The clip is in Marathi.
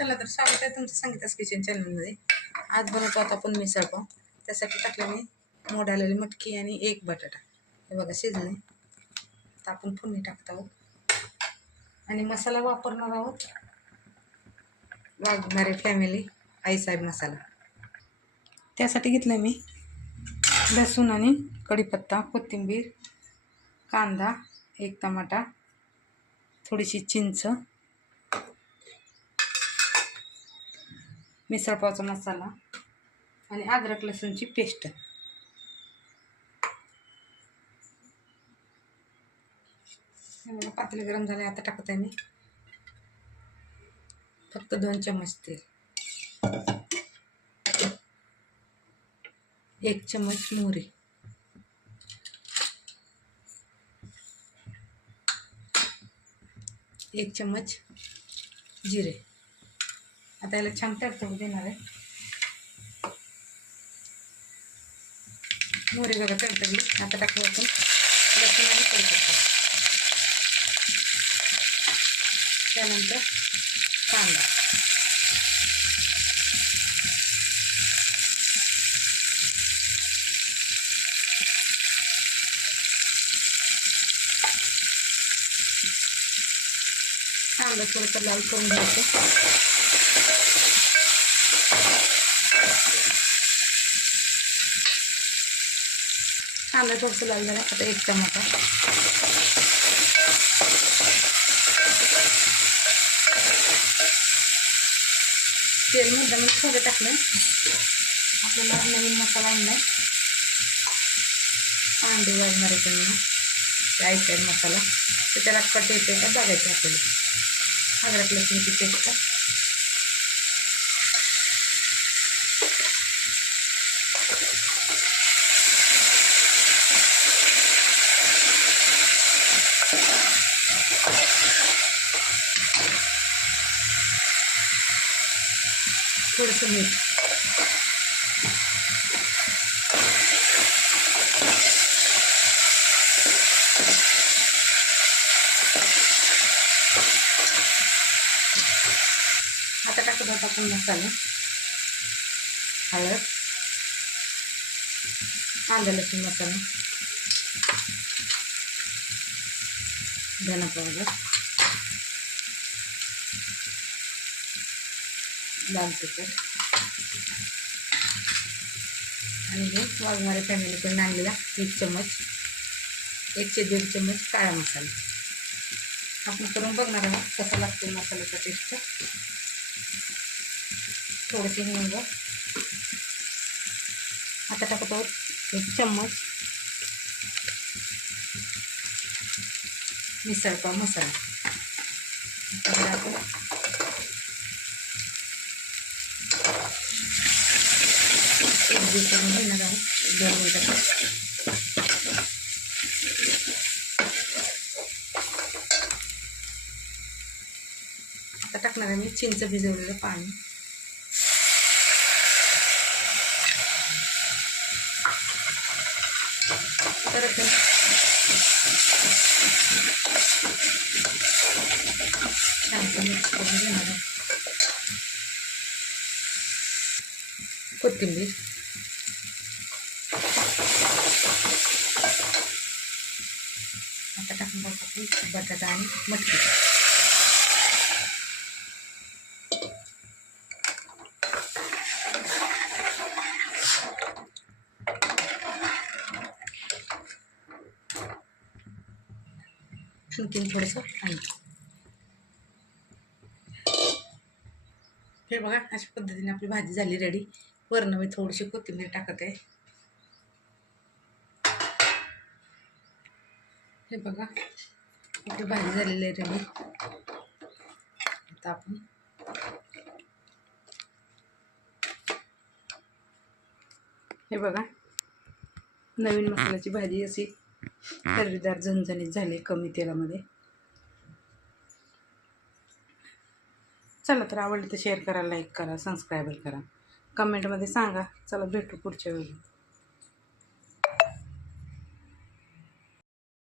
चला तर स्वागत आहे तुमचं संगीतास किचन चॅनलमध्ये. आज बनवतो आता आपण मिसळपाव. त्यासाठी टाकले मी मोडालेली मटकी आणि एक बटाटा. हे बघा शिजले. आता आपण फोडणी टाकत आहोत. आणि मसाला वापरणार आहोत. वागणारे फॅमिली आईसाहेब मसाला. त्यासाठी घेतलं मी लसूण आणि कढीपत्ता कोथिंबीर कांदा एक टमाटा थोडीशी चिंच मिसळपावचा मसाला आणि अद्रक लसूणची पेस्ट. पातळी गरम झाले आता टाकत आहे मी. फक्त दोन चम्मच तेल. एक चम्मच मोहरी. एक चम्मच जिरे. आता याला छान तडतडू देणार आहे. मोरी बघा तडतडली. आता टाकू आपण. लसूण आणि कढीपत्ता त्यानंतर कांदा. कांदा थोडंसं लाल करून घ्यायचं. कांदा थोडंसं लाल झाला आता एक टमाटा तेल मुद्दाम थोडं टाकलं आपल्याला नवीन मसाला आणला कांदे वाजणार आहे त्यांना. वाजणाऱ्याकडनं आहे मसाला. तर त्याला कट येते का बघायचं आपल्याला. अद्रक लसूणची पेस्ट थोडंसं मीठ आता टाकत आहोत आपण मसाले हळद कांदा लसूण मसाला धना पावडर लाल तिखट आणि हे वाघमारे फॅमिलीकडून आणलेला एक चम्मच एकशे दीड चम्मच काळा मसाला. आपण करून बघणार आहोत कसा लागतो मसाल्याचा टेस्ट थोडेसे हिंग. आता टाकत आहोत एक चम्मच मिसळपाव मसाला. आपण एक दिवस करून घेणार आहोत दोन मिनटं आता टाकणार आहे मी चिंच भिजवलेलं पाणी. परत मिक्स करून घेणार कोथिंबीर आता टाकून बघू बटाटा आणि मटकी आणखीन थोडंसं पाणी हे बघा अशा पद्धतीने आपली भाजी झाली रेडी वरनं मी थोडीशी कोथिंबीर टाकत आहे. हे बघा. इथे भाजी झालेली आहे रेडी आता आपण हे बघा. नवीन मसाल्याची भाजी अशी तर्रीदार झणझणीत झाली कमी तेलामध्ये. चला तर आवडलं तर शेअर करा लाईक करा सबस्क्राईबर करा. कमेंटमध्ये सांगा. चला भेटू पुढच्या वेळी.